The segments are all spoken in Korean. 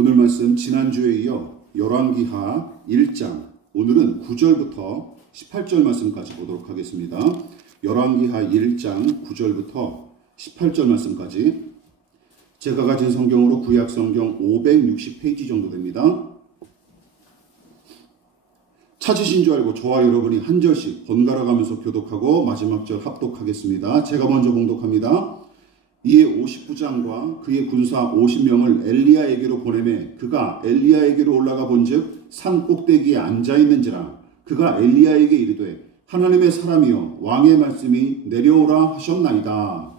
오늘 말씀 지난주에 이어 열왕기하 1장, 오늘은 9절부터 18절 말씀까지 보도록 하겠습니다. 열왕기하 1장 9절부터 18절 말씀까지 제가 가진 성경으로 구약 성경 560페이지 정도 됩니다. 찾으신 줄 알고 저와 여러분이 한 절씩 번갈아 가면서 교독하고 마지막 절 합독하겠습니다. 제가 먼저 봉독합니다. 이에 50부장과 그의 군사 50명을 엘리야에게로 보내매 그가 엘리야에게로 올라가 본즉 산 꼭대기에 앉아있는지라. 그가 엘리야에게 이르되 하나님의 사람이여 왕의 말씀이 내려오라 하셨나이다.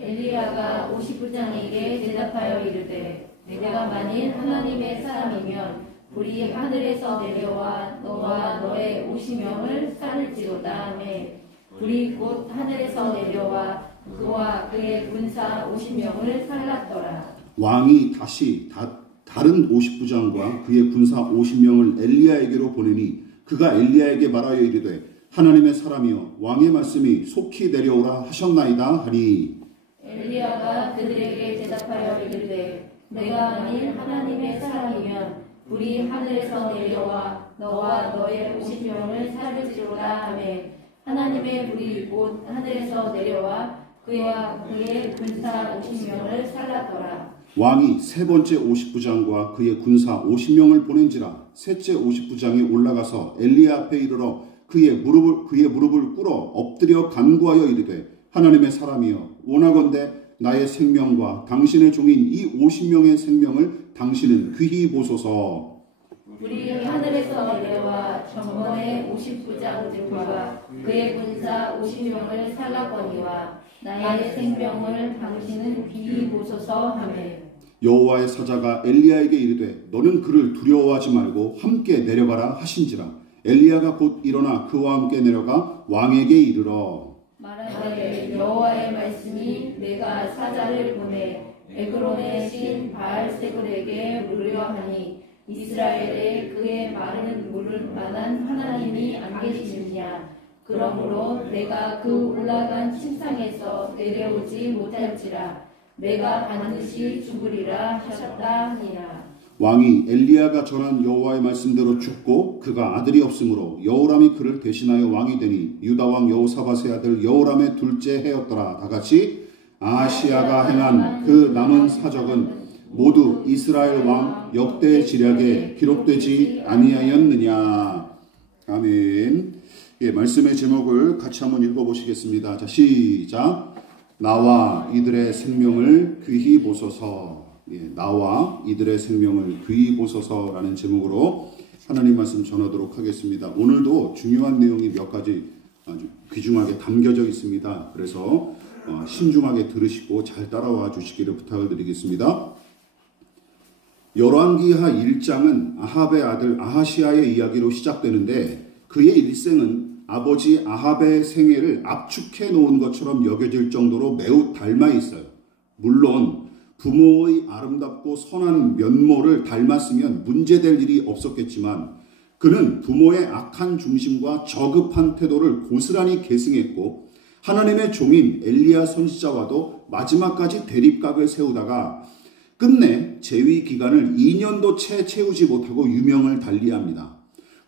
엘리야가 50부장에게 대답하여 이르되 내가 만일 하나님의 사람이면 불이 하늘에서 내려와 너와 너의 50명을 살을지로다 하매 불이 곧 하늘에서 내려와 그와 그의 군사 50명을 살랐더라. 왕이 다시 다른 50부장과 그의 군사 50명을 엘리야에게로 보내니 그가 엘리야에게 말하여 이르되 하나님의 사람이여 왕의 말씀이 속히 내려오라 하셨나이다 하니 엘리야가 그들에게 대답하여 이르되 내가 만일 하나님의 사람이면 불이 하늘에서 내려와 너와 너의 50명을 살릴지로다 하매 하나님의 불이 곧 하늘에서 내려와 그와 그의 군사 50명을 살랐더라. 왕이 세 번째 50부장과 그의 군사 50명을 보낸지라. 셋째 50부장이 올라가서 엘리야 앞에 이르러 그의 무릎을 꿇어 엎드려 간구하여 이르되 하나님의 사람이여 원하건대 나의 생명과 당신의 종인 이 50명의 생명을 당신은 귀히 보소서. 불이 하늘에서 내려와 전번에 50부장들과 그의 군사 50명을 살랐거니와 나의 생명을 당신은 귀히 보소서 하매 여호와의 사자가 엘리야에게 이르되 너는 그를 두려워하지 말고 함께 내려가라 하신지라. 엘리야가 곧 일어나 그와 함께 내려가 왕에게 이르러 말하되 여호와의 말씀이 내가 사자를 보내 에그론의 신 바알세굴에게 물으려 하니 이스라엘에 그의 말을 물을 만한 하나님이 안 계시느냐. 그러므로 내가 그 올라간 침상에서 내려오지 못할지라. 내가 반드시 죽으리라 하셨다 하니라. 왕이 엘리야가 전한 여호와의 말씀대로 죽고 그가 아들이 없으므로 여호람이 그를 대신하여 왕이 되니 유다 왕 여호사밧의 아들 여호람의 둘째 해였더라. 다같이 아하시야가 행한 그 남은 사적은 모두 이스라엘 왕 역대 지략에 기록되지 아니하였느냐. 아멘. 예, 말씀의 제목을 같이 한번 읽어보시겠습니다. 자, 시작. 나와 이들의 생명을 귀히 보소서. 예, 나와 이들의 생명을 귀히 보소서라는 제목으로 하나님 말씀 전하도록 하겠습니다. 오늘도 중요한 내용이 몇 가지 아주 귀중하게 담겨져 있습니다. 그래서 신중하게 들으시고 잘 따라와 주시기를 부탁을 드리겠습니다. 열왕기하 1장은 아합의 아들 아하시야의 이야기로 시작되는데 그의 일생은 아버지 아합의 생애를 압축해 놓은 것처럼 여겨질 정도로 매우 닮아 있어요. 물론 부모의 아름답고 선한 면모를 닮았으면 문제될 일이 없었겠지만 그는 부모의 악한 중심과 저급한 태도를 고스란히 계승했고 하나님의 종인 엘리야 선지자와도 마지막까지 대립각을 세우다가 끝내 재위 기간을 2년도 채 채우지 못하고 유명을 달리합니다.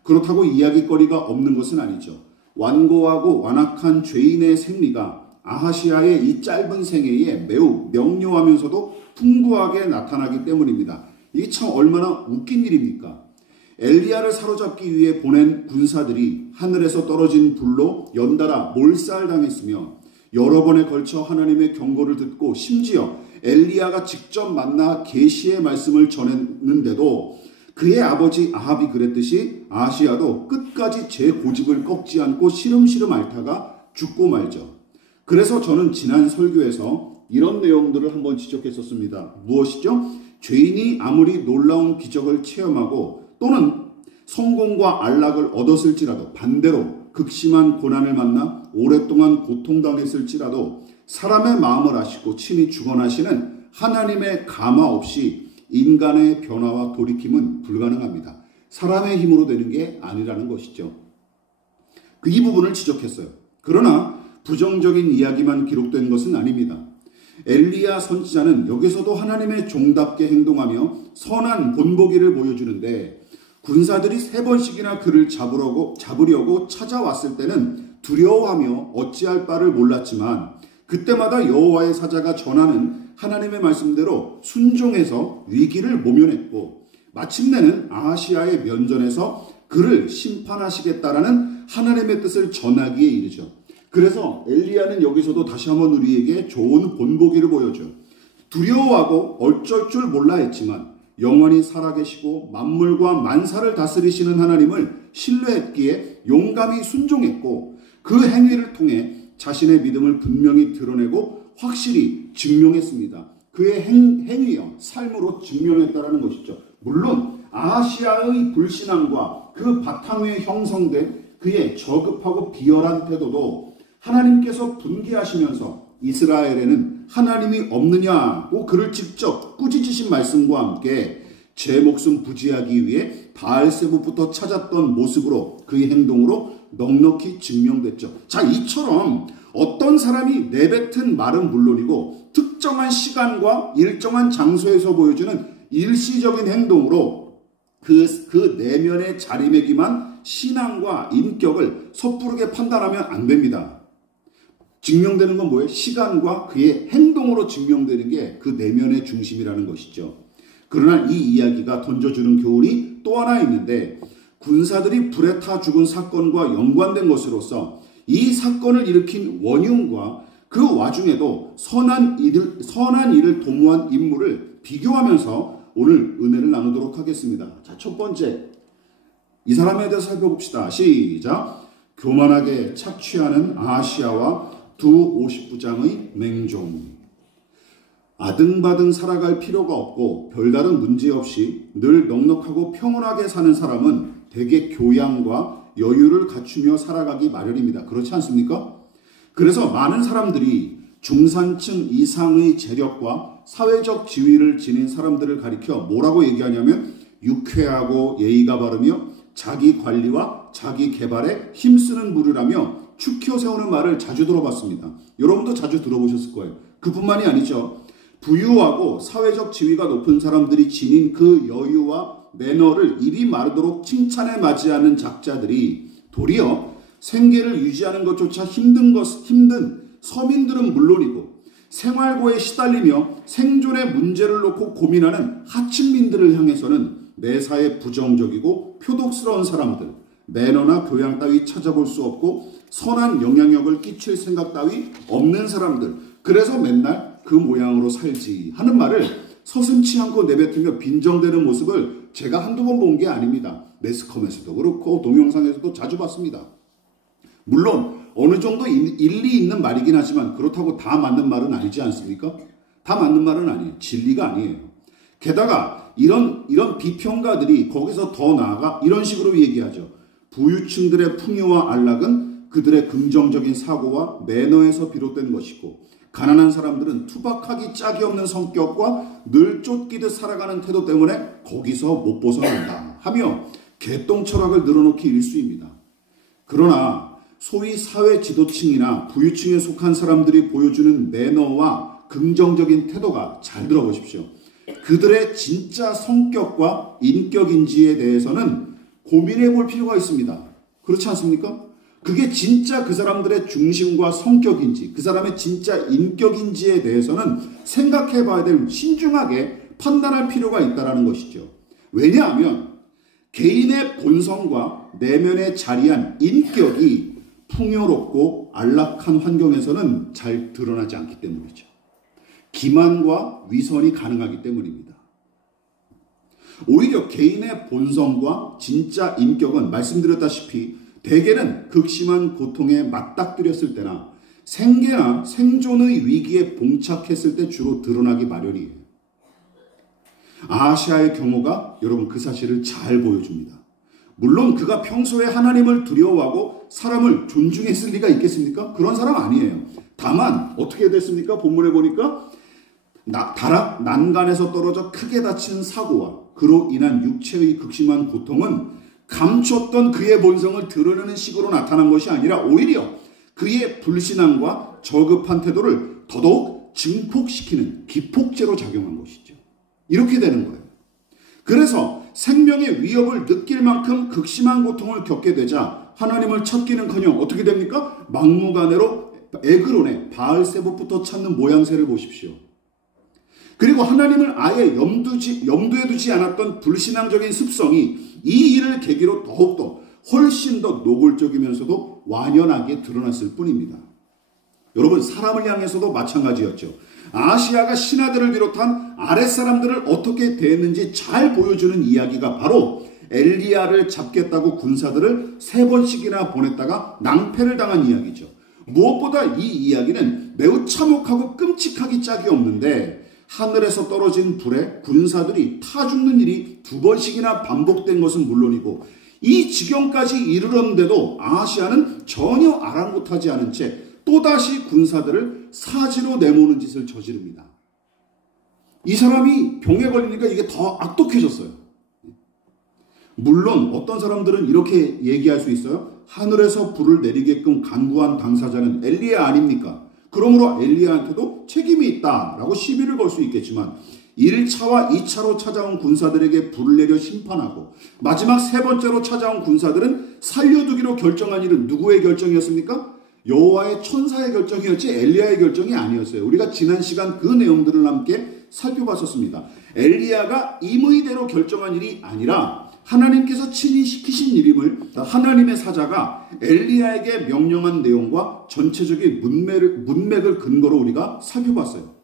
그렇다고 이야기거리가 없는 것은 아니죠. 완고하고 완악한 죄인의 생리가 아하시야의 이 짧은 생애에 매우 명료하면서도 풍부하게 나타나기 때문입니다. 이게 참 얼마나 웃긴 일입니까? 엘리야를 사로잡기 위해 보낸 군사들이 하늘에서 떨어진 불로 연달아 몰살당했으며 여러 번에 걸쳐 하나님의 경고를 듣고 심지어 엘리야가 직접 만나 계시의 말씀을 전했는데도 그의 아버지 아합이 그랬듯이 아하시야도 끝까지 제 고집을 꺾지 않고 시름시름 앓다가 죽고 말죠. 그래서 저는 지난 설교에서 이런 내용들을 한번 지적했었습니다. 무엇이죠? 죄인이 아무리 놀라운 기적을 체험하고 또는 성공과 안락을 얻었을지라도 반대로 극심한 고난을 만나 오랫동안 고통당했을지라도 사람의 마음을 아시고 친히 주관하시는 하나님의 감화 없이 인간의 변화와 돌이킴은 불가능합니다. 사람의 힘으로 되는 게 아니라는 것이죠. 이 부분을 지적했어요. 그러나 부정적인 이야기만 기록된 것은 아닙니다. 엘리야 선지자는 여기서도 하나님의 종답게 행동하며 선한 본보기를 보여주는데 군사들이 3번씩이나 그를 잡으려고 찾아왔을 때는 두려워하며 어찌할 바를 몰랐지만 그때마다 여호와의 사자가 전하는 하나님의 말씀대로 순종해서 위기를 모면했고 마침내는 아하시아의 면전에서 그를 심판하시겠다라는 하나님의 뜻을 전하기에 이르죠. 그래서 엘리야는 여기서도 다시 한번 우리에게 좋은 본보기를 보여줘. 두려워하고 어쩔 줄 몰라 했지만 영원히 살아계시고 만물과 만사를 다스리시는 하나님을 신뢰했기에 용감히 순종했고 그 행위를 통해 자신의 믿음을 분명히 드러내고 확실히 증명했습니다. 그의 행위여 삶으로 증명했다라는 것이죠. 물론 아하시아의 불신앙과 그 바탕 위에 형성된 그의 저급하고 비열한 태도도 하나님께서 분개하시면서 이스라엘에는 하나님이 없느냐고 그를 직접 꾸짖으신 말씀과 함께 제 목숨 부지하기 위해 바알세부부터 찾았던 모습으로 그의 행동으로 넉넉히 증명됐죠. 자, 이처럼 어떤 사람이 내뱉은 말은 물론이고 특정한 시간과 일정한 장소에서 보여주는 일시적인 행동으로 그 내면의 자리매김한 신앙과 인격을 섣부르게 판단하면 안 됩니다. 증명되는 건 뭐예요? 시간과 그의 행동으로 증명되는 게 그 내면의 중심이라는 것이죠. 그러나 이 이야기가 던져주는 교훈이 또 하나 있는데 군사들이 불에 타 죽은 사건과 연관된 것으로서 이 사건을 일으킨 원흉과 그 와중에도 선한 일을 도모한 인물을 비교하면서 오늘 은혜를 나누도록 하겠습니다. 자, 첫 번째, 이 사람에 대해서 살펴봅시다. 시작. 교만하게 착취하는 아하시아와 두 50부장의 맹종. 아등바등 살아갈 필요가 없고 별다른 문제 없이 늘 넉넉하고 평온하게 사는 사람은 대개 교양과 여유를 갖추며 살아가기 마련입니다. 그렇지 않습니까? 그래서 많은 사람들이 중산층 이상의 재력과 사회적 지위를 지닌 사람들을 가리켜 뭐라고 얘기하냐면 유쾌하고 예의가 바르며 자기 관리와 자기 개발에 힘쓰는 부류라며 축혀 세우는 말을 자주 들어봤습니다. 여러분도 자주 들어보셨을 거예요. 그뿐만이 아니죠. 부유하고 사회적 지위가 높은 사람들이 지닌 그 여유와 매너를 이리 마르도록 칭찬에 맞이하는 작자들이 도리어 생계를 유지하는 것조차 힘든 서민들은 물론이고 생활고에 시달리며 생존의 문제를 놓고 고민하는 하층민들을 향해서는 매사에 부정적이고 표독스러운 사람들, 매너나 교양 따위 찾아볼 수 없고 선한 영향력을 끼칠 생각 따위 없는 사람들, 그래서 맨날 그 모양으로 살지 하는 말을 서슴지 않고 내뱉으며 빈정대는 모습을 제가 한두 번 본 게 아닙니다. 매스컴에서도 그렇고 동영상에서도 자주 봤습니다. 물론 어느 정도 일리 있는 말이긴 하지만 그렇다고 다 맞는 말은 아니지 않습니까? 다 맞는 말은 아니에요. 진리가 아니에요. 게다가 이런 비평가들이 거기서 더 나아가 이런 식으로 얘기하죠. 부유층들의 풍요와 안락은 그들의 긍정적인 사고와 매너에서 비롯된 것이고 가난한 사람들은 투박하기 짝이 없는 성격과 늘 쫓기듯 살아가는 태도 때문에 거기서 못 벗어난다 하며 개똥 철학을 늘어놓기 일쑤입니다. 그러나 소위 사회 지도층이나 부유층에 속한 사람들이 보여주는 매너와 긍정적인 태도가, 잘 들어보십시오, 그들의 진짜 성격과 인격인지에 대해서는 고민해 볼 필요가 있습니다. 그렇지 않습니까? 그게 진짜 그 사람들의 중심과 성격인지, 그 사람의 진짜 인격인지에 대해서는 생각해 봐야 될, 신중하게 판단할 필요가 있다는 것이죠. 왜냐하면 개인의 본성과 내면에 자리한 인격이 풍요롭고 안락한 환경에서는 잘 드러나지 않기 때문이죠. 기만과 위선이 가능하기 때문입니다. 오히려 개인의 본성과 진짜 인격은 말씀드렸다시피 대개는 극심한 고통에 맞닥뜨렸을 때나 생계나 생존의 위기에 봉착했을 때 주로 드러나기 마련이에요. 아하시아의 경우가 여러분 그 사실을 잘 보여줍니다. 물론 그가 평소에 하나님을 두려워하고 사람을 존중했을 리가 있겠습니까? 그런 사람 아니에요. 다만 어떻게 됐습니까? 본문에 보니까 다락 난간에서 떨어져 크게 다친 사고와 그로 인한 육체의 극심한 고통은 감췄던 그의 본성을 드러내는 식으로 나타난 것이 아니라 오히려 그의 불신앙과 저급한 태도를 더더욱 증폭시키는 기폭제로 작용한 것이죠. 이렇게 되는 거예요. 그래서 생명의 위협을 느낄 만큼 극심한 고통을 겪게 되자 하나님을 찾기는커녕 어떻게 됩니까? 막무가내로 에그론의 바알세봇부터 찾는 모양새를 보십시오. 그리고 하나님을 아예 염두에 두지 않았던 불신앙적인 습성이 이 일을 계기로 더욱더 훨씬 더 노골적이면서도 완연하게 드러났을 뿐입니다. 여러분, 사람을 향해서도 마찬가지였죠. 아하시야가 신하들을 비롯한 아랫사람들을 어떻게 대했는지 잘 보여주는 이야기가 바로 엘리야를 잡겠다고 군사들을 3번씩이나 보냈다가 낭패를 당한 이야기죠. 무엇보다 이 이야기는 매우 참혹하고 끔찍하기 짝이 없는데 하늘에서 떨어진 불에 군사들이 타 죽는 일이 2번씩이나 반복된 것은 물론이고 이 지경까지 이르렀는데도 아하시야는 전혀 아랑곳하지 않은 채 또다시 군사들을 사지로 내모는 짓을 저지릅니다. 이 사람이 병에 걸리니까 이게 더 악독해졌어요. 물론 어떤 사람들은 이렇게 얘기할 수 있어요. 하늘에서 불을 내리게끔 간구한 당사자는 엘리야 아닙니까? 그러므로 엘리야한테도 책임이 있다라고 시비를 걸 수 있겠지만 1차와 2차로 찾아온 군사들에게 불을 내려 심판하고 마지막 3번째로 찾아온 군사들은 살려두기로 결정한 일은 누구의 결정이었습니까? 여호와의 천사의 결정이었지 엘리야의 결정이 아니었어요. 우리가 지난 시간 그 내용들을 함께 살펴봤었습니다. 엘리야가 임의대로 결정한 일이 아니라 하나님께서 친히 시키신 일임을 하나님의 사자가 엘리야에게 명령한 내용과 전체적인 문맥을 근거로 우리가 살펴봤어요.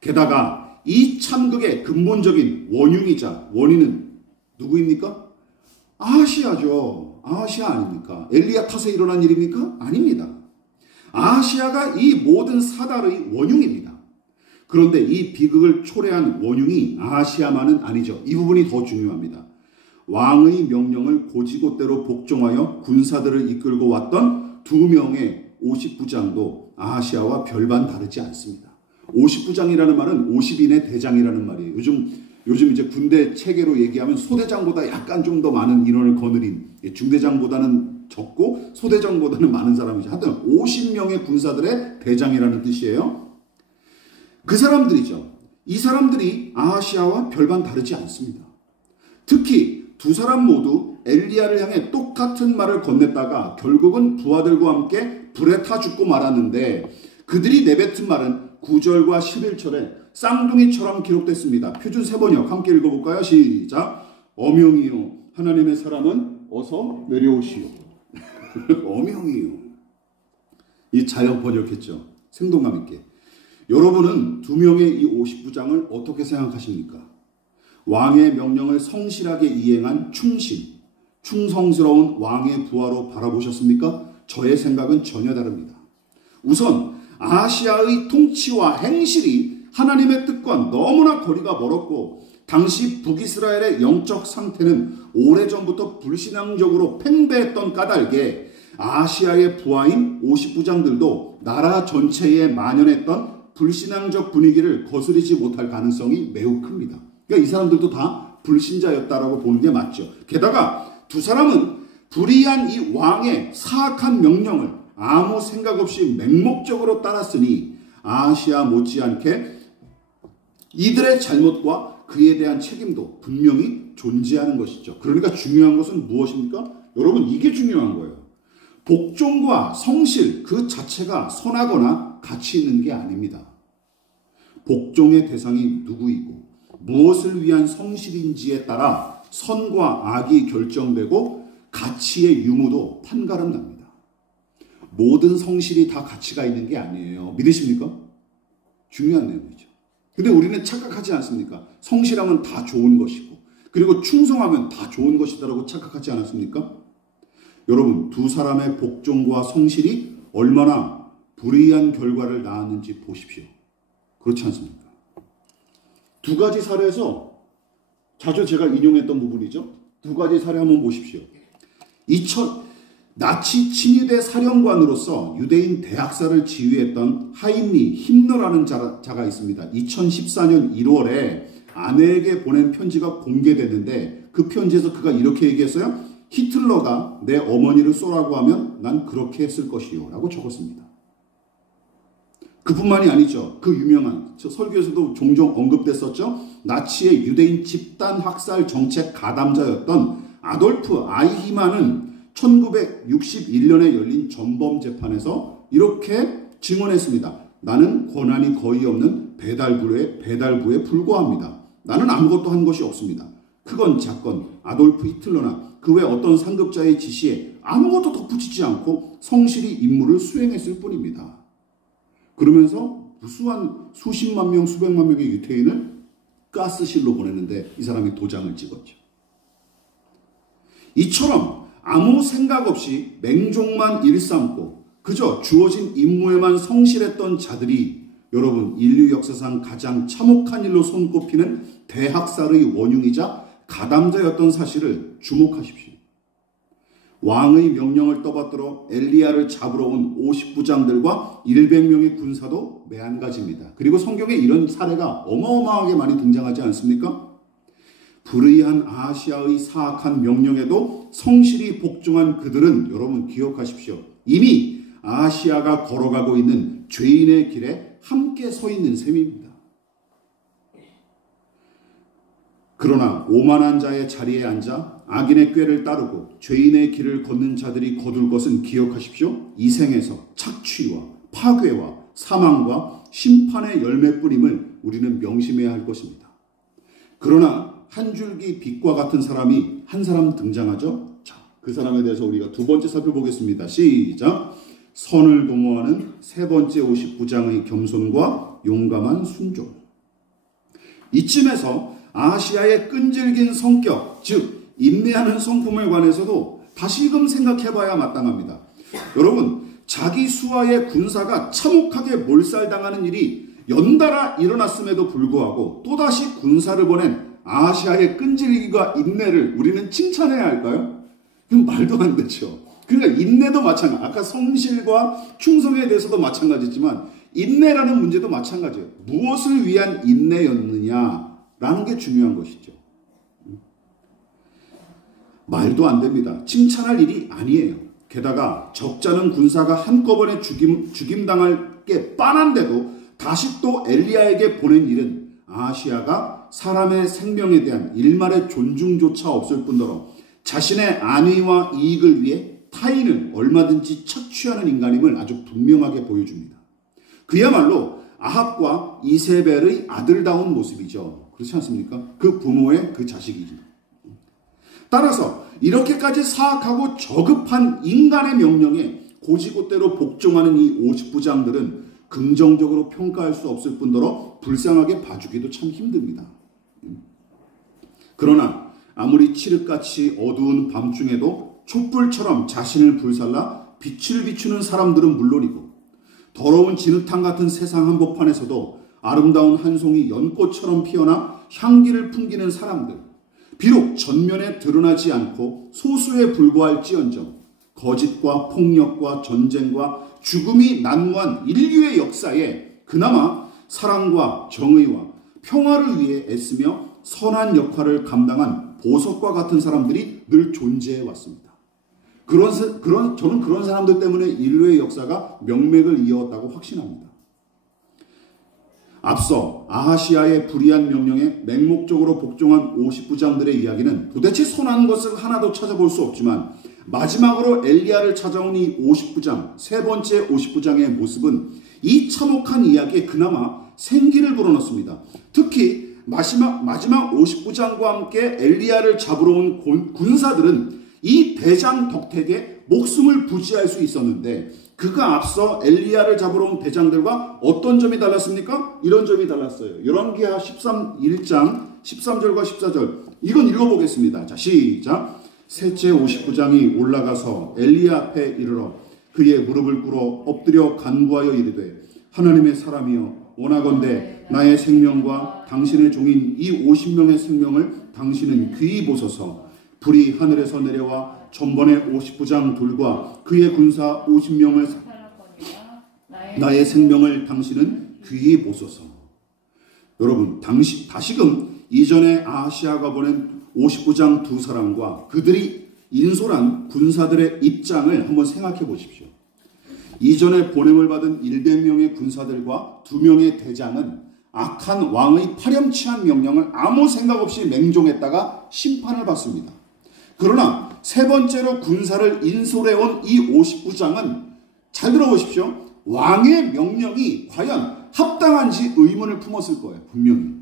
게다가 이 참극의 근본적인 원흉이자 원인은 누구입니까? 아하시야죠. 아하시야 아닙니까? 엘리야 탓에 일어난 일입니까? 아닙니다. 아하시야가 이 모든 사달의 원흉입니다. 그런데 이 비극을 초래한 원흉이 아하시야만은 아니죠. 이 부분이 더 중요합니다. 왕의 명령을 고지곳대로 복종하여 군사들을 이끌고 왔던 2명의 50부장도 아하시야와 별반 다르지 않습니다. 50부장이라는 말은 50인의 대장이라는 말이에요. 요즘 이제 군대 체계로 얘기하면 소대장보다 약간 좀 더 많은 인원을 거느린, 중대장보다는 적고 소대장보다는 많은 사람이죠. 하여튼 50명의 군사들의 대장이라는 뜻이에요. 그 사람들이죠. 이 사람들이 아하시야와 별반 다르지 않습니다. 특히 2사람 모두 엘리야를 향해 똑같은 말을 건넸다가 결국은 부하들과 함께 불에 타 죽고 말았는데 그들이 내뱉은 말은 9절과 11절에 쌍둥이처럼 기록됐습니다. 표준 세번역 함께 읽어볼까요? 시작. 어명이요 하나님의 사람은 어서 내려오시오. 어명이요. 이 자연 번역했죠. 생동감 있게. 여러분은 2명의 이 50부장을 어떻게 생각하십니까? 왕의 명령을 성실하게 이행한 충성스러운 왕의 부하로 바라보셨습니까? 저의 생각은 전혀 다릅니다. 우선 아하시야의 통치와 행실이 하나님의 뜻과 너무나 거리가 멀었고 당시 북이스라엘의 영적 상태는 오래전부터 불신앙적으로 팽배했던 까닭에 아하시야의 부하인 50부장들도 나라 전체에 만연했던 불신앙적 분위기를 거스르지 못할 가능성이 매우 큽니다. 그러니까 이 사람들도 다 불신자였다라고 보는 게 맞죠. 게다가 2사람은 불의한 이 왕의 사악한 명령을 아무 생각 없이 맹목적으로 따랐으니 아하시야 못지않게 이들의 잘못과 그에 대한 책임도 분명히 존재하는 것이죠. 그러니까 중요한 것은 무엇입니까? 여러분, 이게 중요한 거예요. 복종과 성실 그 자체가 선하거나 가치 있는 게 아닙니다. 복종의 대상이 누구이고 무엇을 위한 성실인지에 따라 선과 악이 결정되고 가치의 유무도 판가름 납니다. 모든 성실이 다 가치가 있는 게 아니에요. 믿으십니까? 중요한 내용이죠. 근데 우리는 착각하지 않습니까? 성실하면 다 좋은 것이고 그리고 충성하면 다 좋은 것이다라고 착각하지 않았습니까? 여러분, 2사람의 복종과 성실이 얼마나 불의한 결과를 낳았는지 보십시오. 그렇지 않습니까? 2가지 사례에서 자주 제가 인용했던 부분이죠. 2가지 사례 한번 보십시오. 나치 친위대 사령관으로서 유대인 대학살을 지휘했던 하임리 힘너라는 자가 있습니다. 2014년 1월에 아내에게 보낸 편지가 공개됐는데 그 편지에서 그가 이렇게 얘기했어요. 히틀러가 내 어머니를 쏘라고 하면 난 그렇게 했을 것이요 라고 적었습니다. 그뿐만이 아니죠. 그 유명한, 저 설교에서도 종종 언급됐었죠. 나치의 유대인 집단 학살 정책 가담자였던 아돌프 아이히만은 1961년에 열린 전범 재판에서 이렇게 증언했습니다. 나는 권한이 거의 없는 배달부에 불과합니다. 나는 아무것도 한 것이 없습니다. 크건 작건 아돌프 히틀러나 그 외 어떤 상급자의 지시에 아무것도 덧붙이지 않고 성실히 임무를 수행했을 뿐입니다. 그러면서 무수한 수십만 명, 수백만 명의 유태인을 가스실로 보내는데 이 사람이 도장을 찍었죠. 이처럼 아무 생각 없이 맹종만 일삼고 그저 주어진 임무에만 성실했던 자들이 여러분 인류 역사상 가장 참혹한 일로 손꼽히는 대학살의 원흉이자 가담자였던 사실을 주목하십시오. 왕의 명령을 떠받들어 엘리야를 잡으러 온 50부장들과 100명의 군사도 매한가지입니다. 그리고 성경에 이런 사례가 어마어마하게 많이 등장하지 않습니까? 불의한 아하시아의 사악한 명령에도 성실히 복종한 그들은 여러분 기억하십시오. 이미 아하시아가 걸어가고 있는 죄인의 길에 함께 서 있는 셈입니다. 그러나 오만한 자의 자리에 앉아 악인의 꾀를 따르고 죄인의 길을 걷는 자들이 거둘 것은 기억하십시오. 이 생에서 착취와 파괴와 사망과 심판의 열매뿐임을 우리는 명심해야 할 것입니다. 그러나 한 줄기 빛과 같은 사람이 한 사람 등장하죠. 자, 그 사람에 대해서 우리가 두 번째 살펴보겠습니다. 시작. 선을 도모하는 세 번째 50부장의 겸손과 용감한 순종. 이쯤에서 아하시아의 끈질긴 성격, 즉 인내하는 성품에 관해서도 다시금 생각해봐야 마땅합니다. 여러분, 자기 수하의 군사가 참혹하게 몰살당하는 일이 연달아 일어났음에도 불구하고 또다시 군사를 보낸 아하시아의 끈질기과 인내를 우리는 칭찬해야 할까요? 이건 말도 안 되죠. 그러니까 인내도 마찬가지. 아까 성실과 충성에 대해서도 마찬가지지만 인내라는 문제도 마찬가지예요. 무엇을 위한 인내였느냐라는 게 중요한 것이죠. 말도 안 됩니다. 칭찬할 일이 아니에요. 게다가 적잖은 군사가 한꺼번에 죽임당할 게 빤한데도 다시 또 엘리야에게 보낸 일은 아하시아가 사람의 생명에 대한 일말의 존중조차 없을 뿐더러 자신의 안위와 이익을 위해 타인을 얼마든지 착취하는 인간임을 아주 분명하게 보여줍니다. 그야말로 아합과 이세벨의 아들다운 모습이죠. 그렇지 않습니까? 그 부모의 그 자식이죠. 따라서 이렇게까지 사악하고 저급한 인간의 명령에 고지고대로 복종하는 이 50부장들은 긍정적으로 평가할 수 없을 뿐더러 불쌍하게 봐주기도 참 힘듭니다. 그러나 아무리 칠흑같이 어두운 밤중에도 촛불처럼 자신을 불살라 빛을 비추는 사람들은 물론이고 더러운 진흙탕 같은 세상 한복판에서도 아름다운 한 송이 연꽃처럼 피어나 향기를 풍기는 사람들, 비록 전면에 드러나지 않고 소수에 불과할지언정 거짓과 폭력과 전쟁과 죽음이 난무한 인류의 역사에 그나마 사랑과 정의와 평화를 위해 애쓰며 선한 역할을 감당한 보석과 같은 사람들이 늘 존재해 왔습니다. 저는 그런 사람들 때문에 인류의 역사가 명맥을 이어왔다고 확신합니다. 앞서 아하시아의 불의한 명령에 맹목적으로 복종한 50부장들의 이야기는 도대체 선한 것을 하나도 찾아볼 수 없지만 마지막으로 엘리야를 찾아온 이 50부장, 세 번째 50부장의 모습은 이 참혹한 이야기에 그나마 생기를 불어넣습니다. 특히 마지막 50부장과 함께 엘리야를 잡으러 온 군사들은 이 대장 덕택에 목숨을 부지할 수 있었는데 그가 앞서 엘리야를 잡으러 온 대장들과 어떤 점이 달랐습니까? 이런 점이 달랐어요. 열왕기하 1장 13절과 14절 이건 읽어보겠습니다. 자, 시작. 셋째 50부장이 올라가서 엘리야 앞에 이르러 그의 무릎을 꿇어 엎드려 간구하여 이르되 하나님의 사람이여 원하건대 나의 생명과 당신의 종인 이 50명의 생명을 당신은 귀히 보소서. 불이 하늘에서 내려와 전번의 50부장 둘과 그의 군사 50명을 나의 생명을 당신은 귀히 보소서. 여러분, 다시금 이전에 아하시아가 보낸 50부장 두 사람과 그들이 인솔한 군사들의 입장을 한번 생각해 보십시오. 이전에 보냄을 받은 100명의 군사들과 2명의 대장은 악한 왕의 파렴치한 명령을 아무 생각 없이 맹종했다가 심판을 받습니다. 그러나 세 번째로 군사를 인솔해온 이 59장은 잘 들어보십시오. 왕의 명령이 과연 합당한지 의문을 품었을 거예요. 분명히.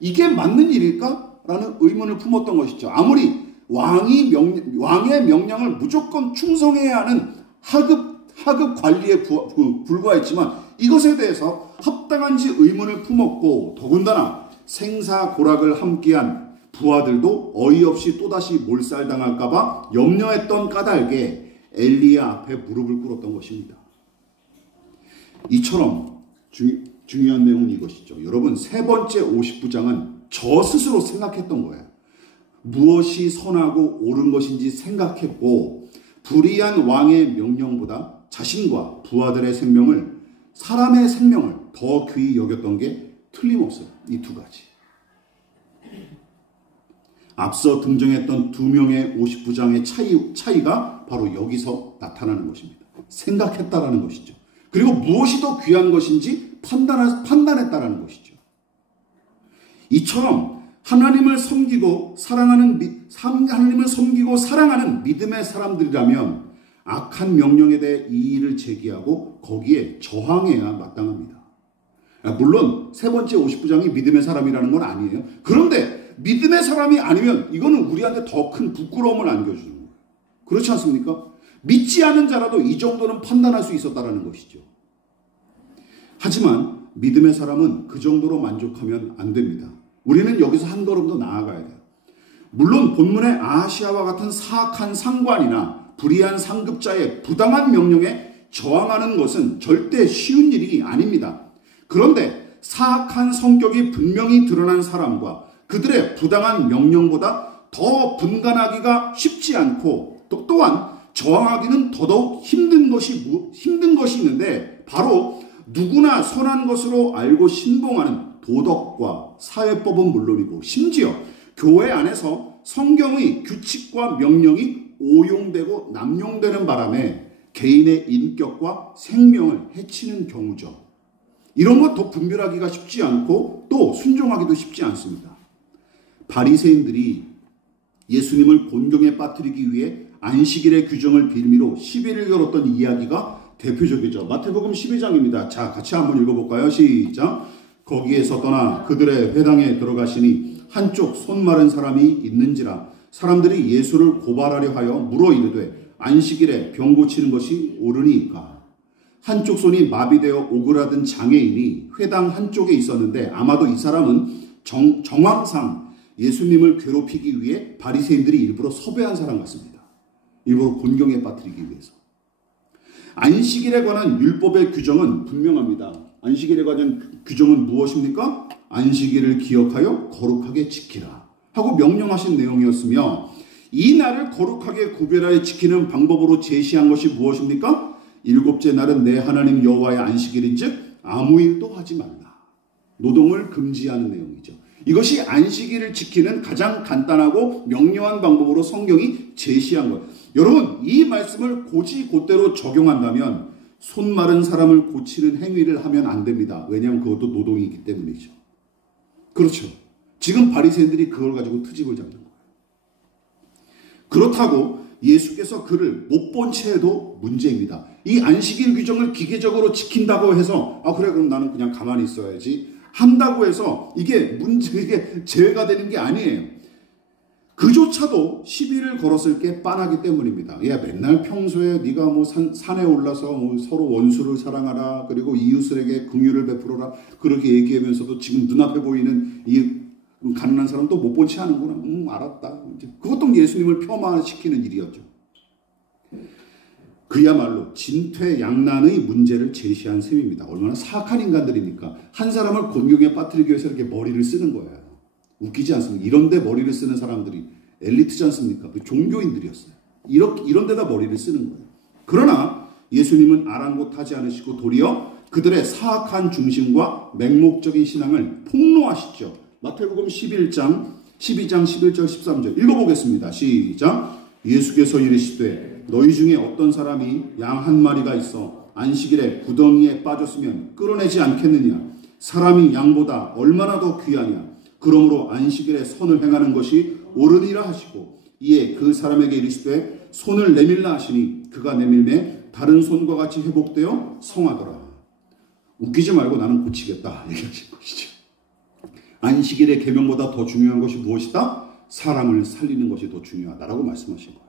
이게 맞는 일일까? 라는 의문을 품었던 것이죠. 아무리 왕의 명령을 무조건 충성해야 하는 하급 관리에 불과했지만 이것에 대해서 합당한지 의문을 품었고, 더군다나 생사고락을 함께한 부하들도 어이없이 또다시 몰살당할까봐 염려했던 까닭에 엘리야 앞에 무릎을 꿇었던 것입니다. 이처럼 중요한 내용은 이것이죠. 여러분, 세 번째 59장은 저 스스로 생각했던 거예요. 무엇이 선하고 옳은 것인지 생각했고, 불의한 왕의 명령보다 자신과 부하들의 생명을, 사람의 생명을 더 귀히 여겼던 게 틀림없어요. 이 두 가지. 앞서 등장했던 2명의 59장의 차이가 바로 여기서 나타나는 것입니다. 생각했다라는 것이죠. 그리고 무엇이 더 귀한 것인지 판단했다라는 것이죠. 이처럼 하나님을 섬기고 사랑하는 믿음의 사람들이라면 악한 명령에 대해 이의를 제기하고 거기에 저항해야 마땅합니다. 물론 세 번째 59장이 믿음의 사람이라는 건 아니에요. 그런데 믿음의 사람이 아니면 이거는 우리한테 더 큰 부끄러움을 안겨주는 거예요. 그렇지 않습니까? 믿지 않은 자라도 이 정도는 판단할 수 있었다는 것이죠. 하지만 믿음의 사람은 그 정도로 만족하면 안 됩니다. 우리는 여기서 한 걸음 더 나아가야 돼요. 물론 본문의 아하시아와 같은 사악한 상관이나 불의한 상급자의 부당한 명령에 저항하는 것은 절대 쉬운 일이 아닙니다. 그런데 사악한 성격이 분명히 드러난 사람과 그들의 부당한 명령보다 더 분간하기가 쉽지 않고 또한 저항하기는 더더욱 힘든 것이 있는데, 바로 누구나 선한 것으로 알고 신봉하는 도덕과 사회법은 물론이고 심지어 교회 안에서 성경의 규칙과 명령이 오용되고 남용되는 바람에 개인의 인격과 생명을 해치는 경우죠. 이런 것 더 분별하기가 쉽지 않고 또 순종하기도 쉽지 않습니다. 바리새인들이 예수님을 곤경에 빠뜨리기 위해 안식일의 규정을 빌미로 시비를 걸었던 이야기가 대표적이죠. 마태복음 12장입니다. 자, 같이 한번 읽어볼까요? 시작. 거기에서 떠나 그들의 회당에 들어가시니 한쪽 손 마른 사람이 있는지라 사람들이 예수를 고발하려 하여 물어 이르되 안식일에 병 고치는 것이 옳으니까. 한쪽 손이 마비되어 오그라든 장애인이 회당 한쪽에 있었는데 아마도 이 사람은 정황상 예수님을 괴롭히기 위해 바리새인들이 일부러 섭외한 사람 같습니다. 일부러 곤경에 빠뜨리기 위해서. 안식일에 관한 율법의 규정은 분명합니다. 안식일에 관한 규정은 무엇입니까? 안식일을 기억하여 거룩하게 지키라 하고 명령하신 내용이었으며, 이 날을 거룩하게 구별하여 지키는 방법으로 제시한 것이 무엇입니까? 일곱째 날은 내 하나님 여호와의 안식일인즉 아무 일도 하지 말라. 노동을 금지하는 내용이죠. 이것이 안식일을 지키는 가장 간단하고 명료한 방법으로 성경이 제시한 거예요. 여러분, 이 말씀을 곧대로 적용한다면 손 마른 사람을 고치는 행위를 하면 안 됩니다. 왜냐하면 그것도 노동이기 때문이죠. 그렇죠. 지금 바리새인들이 그걸 가지고 트집을 잡는 거예요. 그렇다고 예수께서 그를 못 본 채에도 문제입니다. 이 안식일 규정을 기계적으로 지킨다고 해서 그래 그럼 나는 그냥 가만히 있어야지 한다고 해서 이게 제외가 되는 게 아니에요. 그조차도 시비를 걸었을 게 빤하기 때문입니다. 야, 맨날 평소에 네가 뭐 산에 올라서 뭐 서로 원수를 사랑하라, 그리고 이웃들에게 긍휼을 베풀어라, 그렇게 얘기하면서도 지금 눈앞에 보이는 이 가난한 사람도 못 본 채 하는구나. 알았다. 그것도 예수님을 폄하시키는 일이었죠. 그야말로 진퇴양난의 문제를 제시한 셈입니다. 얼마나 사악한 인간들입니까? 한 사람을 곤경에 빠뜨리기 위해서 이렇게 머리를 쓰는 거예요. 웃기지 않습니까? 이런데 머리를 쓰는 사람들이 엘리트지 않습니까? 그 종교인들이었어요. 이런 데다 머리를 쓰는 거예요. 그러나 예수님은 아랑곳하지 않으시고 도리어 그들의 사악한 중심과 맹목적인 신앙을 폭로하시죠. 마태복음 12장 11절 13절 읽어보겠습니다. 시작. 예수께서 이르시되 너희 중에 어떤 사람이 양 한 마리가 있어 안식일에 구덩이에 빠졌으면 끌어내지 않겠느냐. 사람이 양보다 얼마나 더 귀하냐. 그러므로 안식일에 선을 행하는 것이 옳으니라 하시고 이에 그 사람에게 이르시되 손을 내밀라 하시니 그가 내밀매 다른 손과 같이 회복되어 성하더라. 웃기지 말고 나는 고치겠다 얘기하신 것이죠. 안식일의 계명보다 더 중요한 것이 무엇이다? 사람을 살리는 것이 더 중요하다라고 말씀하신 거예요.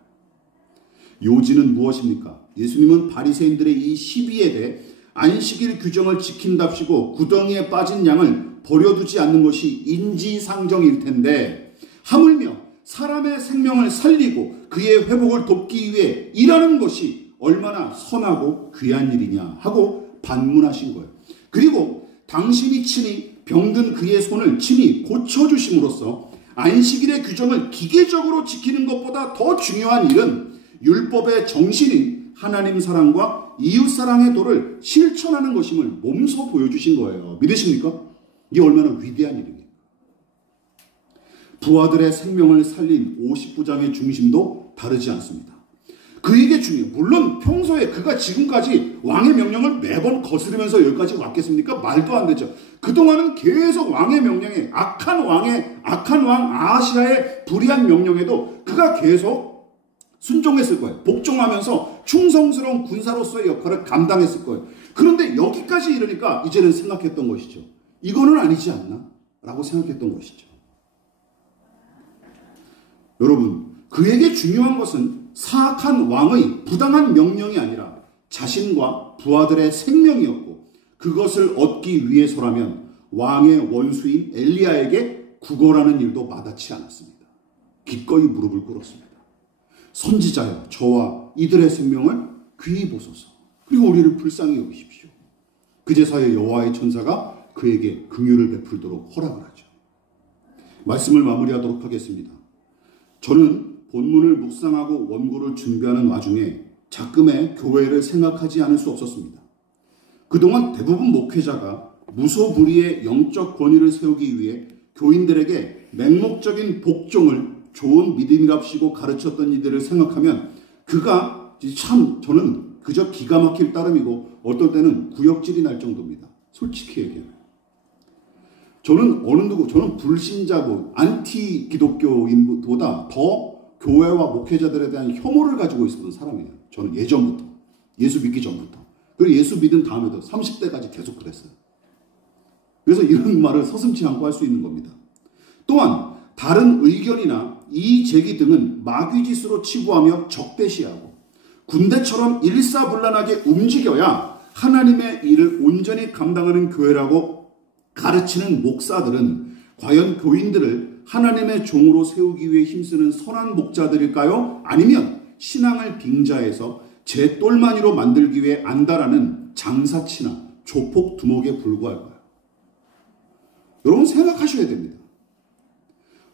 요지는 무엇입니까? 예수님은 바리새인들의 이 시비에 대해 안식일 규정을 지킨답시고 구덩이에 빠진 양을 버려두지 않는 것이 인지상정일 텐데 하물며 사람의 생명을 살리고 그의 회복을 돕기 위해 일하는 것이 얼마나 선하고 귀한 일이냐 하고 반문하신 거예요. 그리고 당신이 친히 병든 그의 손을 친히 고쳐주심으로써 안식일의 규정을 기계적으로 지키는 것보다 더 중요한 일은 율법의 정신인 하나님 사랑과 이웃 사랑의 도를 실천하는 것임을 몸소 보여주신 거예요. 믿으십니까? 이게 얼마나 위대한 일입니까? 부하들의 생명을 살린 50부장의 중심도 다르지 않습니다. 그에게 중요해요. 물론 평소에 그가 지금까지 왕의 명령을 매번 거스르면서 여기까지 왔겠습니까? 말도 안 되죠. 그동안은 계속 왕의 명령에 악한 왕 아하시아의 불의한 명령에도 그가 계속 순종했을 거예요. 복종하면서 충성스러운 군사로서의 역할을 감당했을 거예요. 그런데 여기까지 이르니까 이제는 생각했던 것이죠. 이거는 아니지 않나? 라고 생각했던 것이죠. 여러분, 그에게 중요한 것은 사악한 왕의 부당한 명령이 아니라 자신과 부하들의 생명이었고 그것을 얻기 위해서라면 왕의 원수인 엘리야에게 구걸하는 일도 마다치 않았습니다. 기꺼이 무릎을 꿇었습니다. 선지자여 저와 이들의 생명을 귀히 보소서. 그리고 우리를 불쌍히 여기십시오. 그제서야 여호와의 천사가 그에게 긍휼을 베풀도록 허락을 하죠. 말씀을 마무리하도록 하겠습니다. 저는 본문을 묵상하고 원고를 준비하는 와중에 작금의 교회를 생각하지 않을 수 없었습니다. 그동안 대부분 목회자가 무소불위의 영적 권위를 세우기 위해 교인들에게 맹목적인 복종을 좋은 믿음이랍시고 가르쳤던 이들을 생각하면 그가 참 저는 그저 기가 막힐 따름이고 어떨 때는 구역질이 날 정도입니다. 솔직히 얘기하면. 저는 불신자고 안티 기독교인보다 더 교회와 목회자들에 대한 혐오를 가지고 있었던 사람이에요. 저는 예전부터. 예수 믿기 전부터. 그리고 예수 믿은 다음에도 30대까지 계속 그랬어요. 그래서 이런 말을 서슴지 않고 할 수 있는 겁니다. 또한 다른 의견이나 이의 제기 등은 마귀짓으로 치부하며 적대시하고 군대처럼 일사불란하게 움직여야 하나님의 일을 온전히 감당하는 교회라고 가르치는 목사들은 과연 교인들을 하나님의 종으로 세우기 위해 힘쓰는 선한 목자들일까요? 아니면 신앙을 빙자해서 제 똘마니로 만들기 위해 안달하는 장사치나 조폭 두목에 불과할까요? 여러분 생각하셔야 됩니다.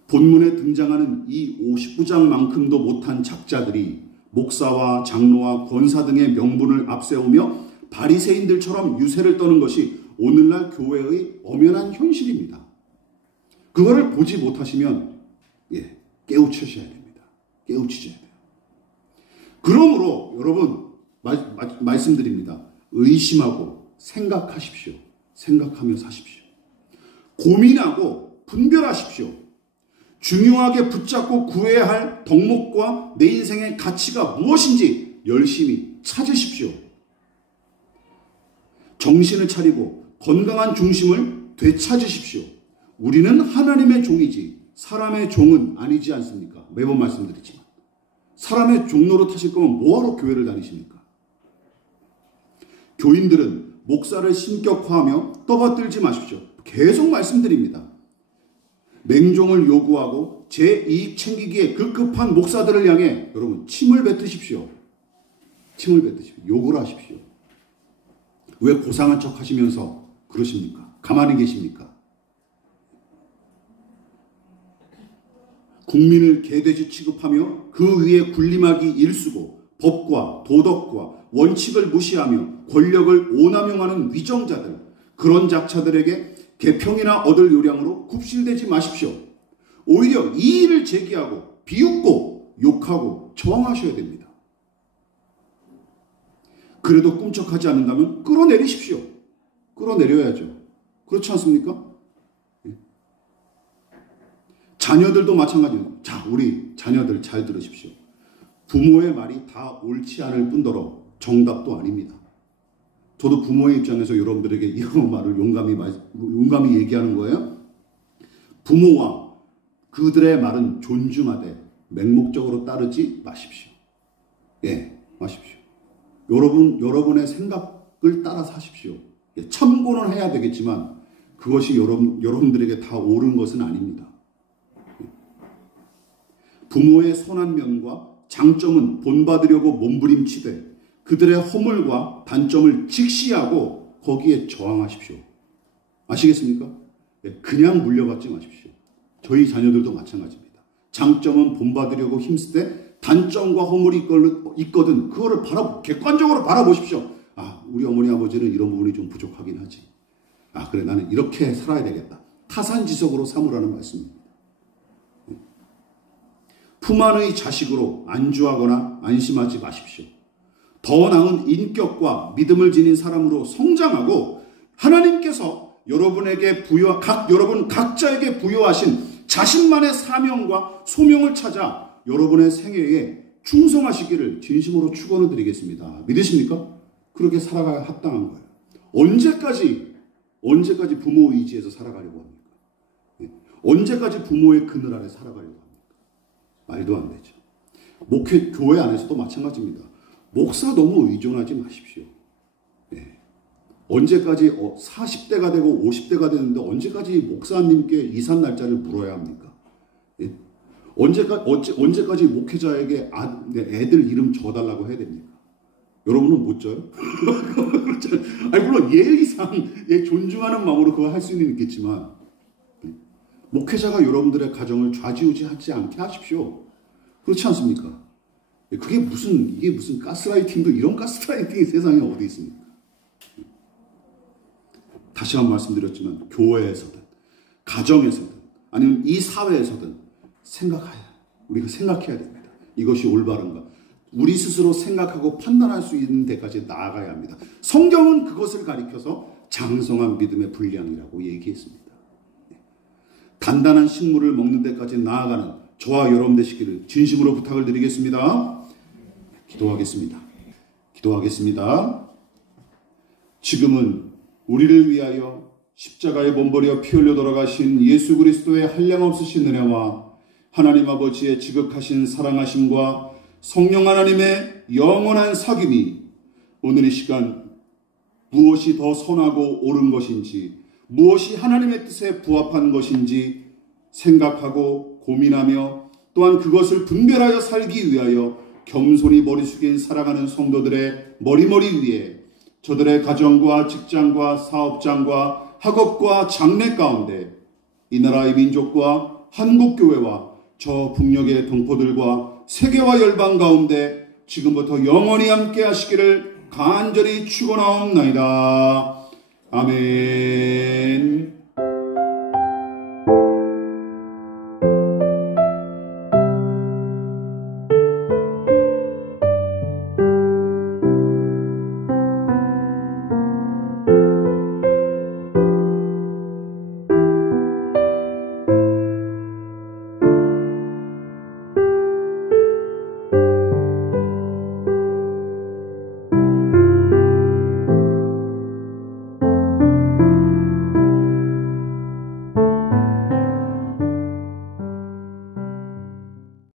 본문에 등장하는 이 50부장만큼도 못한 작자들이 목사와 장로와 권사 등의 명분을 앞세우며 바리새인들처럼 유세를 떠는 것이 오늘날 교회의 엄연한 현실입니다. 그거를 보지 못하시면 깨우치셔야 됩니다. 깨우치셔야 돼요. 그러므로 여러분 말씀드립니다. 의심하고 생각하십시오. 생각하며 사십시오. 고민하고 분별하십시오. 중요하게 붙잡고 구해야 할 덕목과 내 인생의 가치가 무엇인지 열심히 찾으십시오. 정신을 차리고 건강한 중심을 되찾으십시오. 우리는 하나님의 종이지 사람의 종은 아니지 않습니까? 매번 말씀드리지만 사람의 종로로 타실 거면 뭐하러 교회를 다니십니까? 교인들은 목사를 신격화하며 떠받들지 마십시오. 계속 말씀드립니다. 맹종을 요구하고 제 이익 챙기기에 급급한 목사들을 향해 여러분 침을 뱉으십시오. 침을 뱉으십시오. 욕을 하십시오. 왜 고상한 척 하시면서 그러십니까? 가만히 계십니까? 국민을 개돼지 취급하며 그 위에 군림하기 일수고 법과 도덕과 원칙을 무시하며 권력을 오남용하는 위정자들, 그런 작자들에게 개평이나 얻을 요량으로 굽실대지 마십시오. 오히려 이 일을 제기하고 비웃고 욕하고 저항하셔야 됩니다. 그래도 꿈쩍하지 않는다면 끌어내리십시오. 끌어내려야죠. 그렇지 않습니까? 자녀들도 마찬가지입니다. 자, 우리 자녀들 잘 들으십시오. 부모의 말이 다 옳지 않을 뿐더러 정답도 아닙니다. 저도 부모의 입장에서 여러분들에게 이런 말을 용감히 얘기하는 거예요. 부모와 그들의 말은 존중하되 맹목적으로 따르지 마십시오. 예, 마십시오. 여러분의 생각을 따라 사십시오. 예, 참고는 해야 되겠지만 그것이 여러분들에게 다 옳은 것은 아닙니다. 부모의 선한 면과 장점은 본받으려고 몸부림치되 그들의 허물과 단점을 직시하고 거기에 저항하십시오. 아시겠습니까? 그냥 물려받지 마십시오. 저희 자녀들도 마찬가지입니다. 장점은 본받으려고 힘쓰되 단점과 허물이 있거든 그거를 객관적으로 바라보십시오. 아, 우리 어머니 아버지는 이런 부분이 좀 부족하긴 하지. 아, 그래, 나는 이렇게 살아야 되겠다. 타산지석으로 삼으라는 말씀입니다. 품 안의 자식으로 안주하거나 안심하지 마십시오. 더 나은 인격과 믿음을 지닌 사람으로 성장하고 하나님께서 여러분 각자에게 부여하신 자신만의 사명과 소명을 찾아 여러분의 생애에 충성하시기를 진심으로 축원을 드리겠습니다. 믿으십니까? 그렇게 살아가야 합당한 거예요. 언제까지 부모 의지에서 살아가려고 합니까? 언제까지 부모의 그늘 아래 살아가려고 합니까? 말도 안 되죠. 교회 안에서도 마찬가지입니다. 목사 너무 의존하지 마십시오. 예. 언제까지 40대가 되고 50대가 되는데 언제까지 목사님께 이산 날짜를 물어야 합니까? 예. 언제까지 목회자에게 애들 이름 줘달라고 해야 됩니까? 여러분은 못 줘요? 아니, 물론 예의상 존중하는 마음으로 그걸 할 수는 있겠지만 목회자가 여러분들의 가정을 좌지우지하지 않게 하십시오. 그렇지 않습니까? 이게 무슨 가스라이팅도 이런 가스라이팅이 세상에 어디 있습니까? 다시 한번 말씀드렸지만 교회에서든 가정에서든 아니면 이 사회에서든 우리가 생각해야 됩니다. 이것이 올바른가? 우리 스스로 생각하고 판단할 수 있는 데까지 나아가야 합니다. 성경은 그것을 가리켜서 장성한 믿음의 분량이라고 얘기했습니다. 단단한 식물을 먹는 데까지 나아가는 저와 여러분 되시기를 진심으로 부탁을 드리겠습니다. 기도하겠습니다. 지금은 우리를 위하여 십자가에 몸버려 피 흘려 돌아가신 예수 그리스도의 한량없으신 은혜와 하나님 아버지의 지극하신 사랑하심과 성령 하나님의 영원한 사귐이 오늘 이 시간 무엇이 더 선하고 옳은 것인지 무엇이 하나님의 뜻에 부합한 것인지 생각하고 고민하며 또한 그것을 분별하여 살기 위하여 겸손히 머리 숙인 사랑하는 성도들의 머리머리 위에 저들의 가정과 직장과 사업장과 학업과 장래 가운데 이 나라의 민족과 한국교회와 저 북녘의 동포들과 세계와 열방 가운데 지금부터 영원히 함께 하시기를 간절히 축원하옵나이다. 아멘.